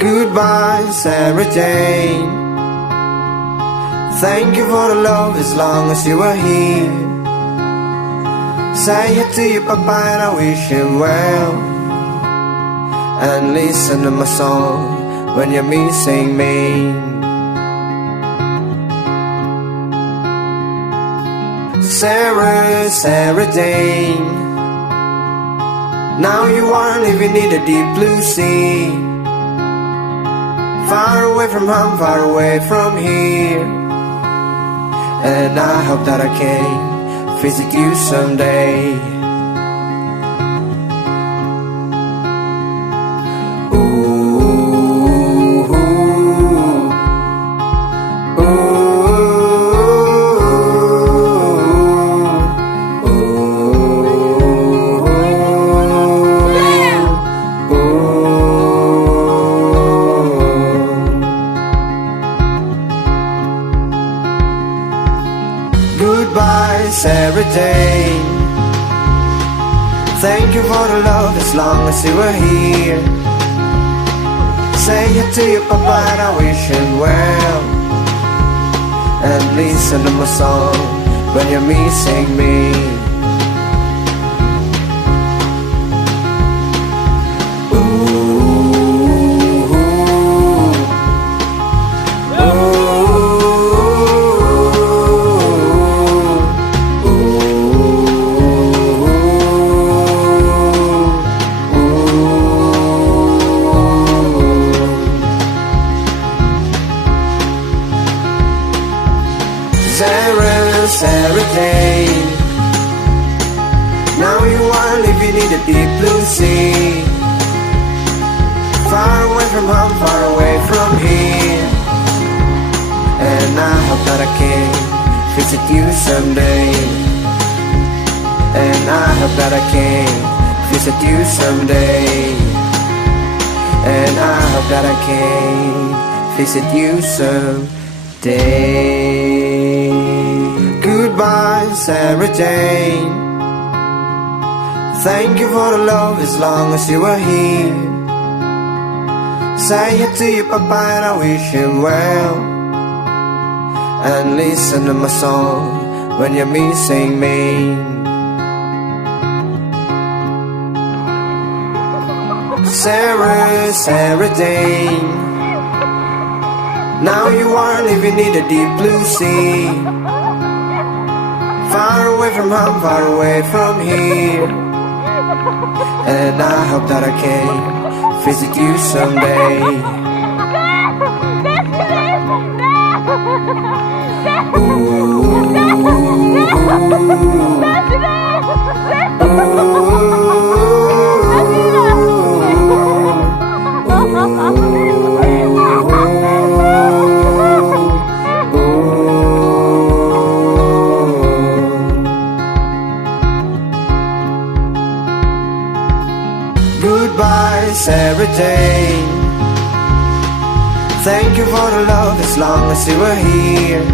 Goodbye, Sarah Jane. Thank you for the love as long as you were here. Say it to your papa and I wish him well. And listen to my song when you're missing me. Sarah, Sarah Jane. Now you are living in the deep blue sea. Far away from home, far away from here. And I hope that I can visit you someday. Goodbye, Sarah Jane. Thank you for the love as long as you were here. Say it to your papa and I wish him well. And listen to my song when you're missing me. Sarah, Sarah Jane. Now you are living in the deep blue sea. Far away from home, far away from here. And I hope that I can visit you someday. And I hope that I can visit you someday. And I hope that I can visit you someday. Goodbye, Sarah Jane. Thank you for the love as long as you were here. Say it to your papa and I wish him well. And listen to my song when you're missing me. Sarah, Sarah Jane. Now you are living in the deep blue sea. Far away from home, far away from here. And I hope that I can visit you someday. Goodbye, Sarah Jane. Thank you for the love as long as you were here.